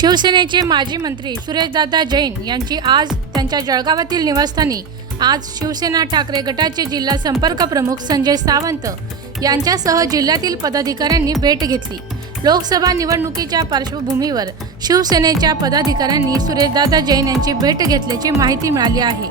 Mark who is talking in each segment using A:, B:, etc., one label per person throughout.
A: शिवसेनेचे माजी मंत्री सुरेशदादा जैन यांची आज त्यांच्या जळगावातील निवासस्थानी. आज शिवसेना ठाकरे गटाचे जिल्हा संपर्क प्रमुख संजय सावंत यांच्यासह जिल्ह्यातील पदाधिकाऱ्यांनी भेट घेतली. लोकसभा निवडणुकीच्या पार्श्वभूमीवर शिवसेनेच्या पदाधिकाऱ्यांनी सुरेशदादा जैन यांची भेट घेतल्याची माहिती मिळाली आहे.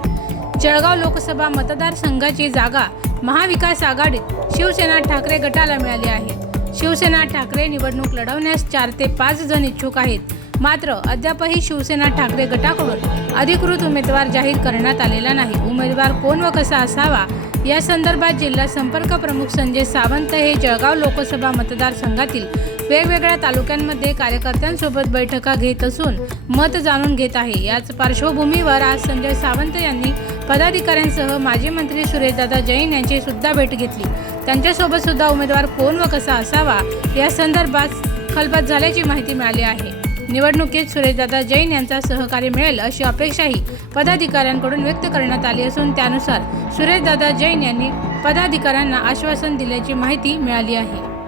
A: जळगाव लोकसभा मतदारसंघाची जागा महाविकास आघाडीत शिवसेना ठाकरे गटाला मिळाली आहे. शिवसेना ठाकरे निवडणूक लढवण्यास चार ते पाच जण इच्छुक आहेत. मात्र अद्यापही शिवसेना ठाकरे गटाकडून अधिकृत उमेदवार जाहीर करण्यात आलेला नाही. उमेदवार कोण व कसा असावा? या संदर्भात जिल्हा संपर्क प्रमुख संजय सावंत हे जळगाव लोकसभा मतदारसंघातील वेगवेगळ्या तालुक्यांमध्ये कार्यकर्त्यांसोबत बैठका घेत असून मत जाणून घेत आहे. याच पार्श्वभूमीवर आज संजय सावंत यांनी पदाधिकाऱ्यांसह माजी मंत्री सुरेशदादा जैन यांची सुद्धा भेट घेतली. त्यांच्यासोबत सुद्धा उमेदवार कोण व कसा असावा या संदर्भात खलबत झाल्याची माहिती मिळाली आहे. निवडणुकीत सुरेशदादा जैन यांचा सहकार्य मिळेल अशी अपेक्षाही पदाधिकाऱ्यांकडून व्यक्त करण्यात आली असून त्यानुसार सुरेशदादा जैन यांनी पदाधिकाऱ्यांना आश्वासन दिल्याची माहिती मिळाली आहे.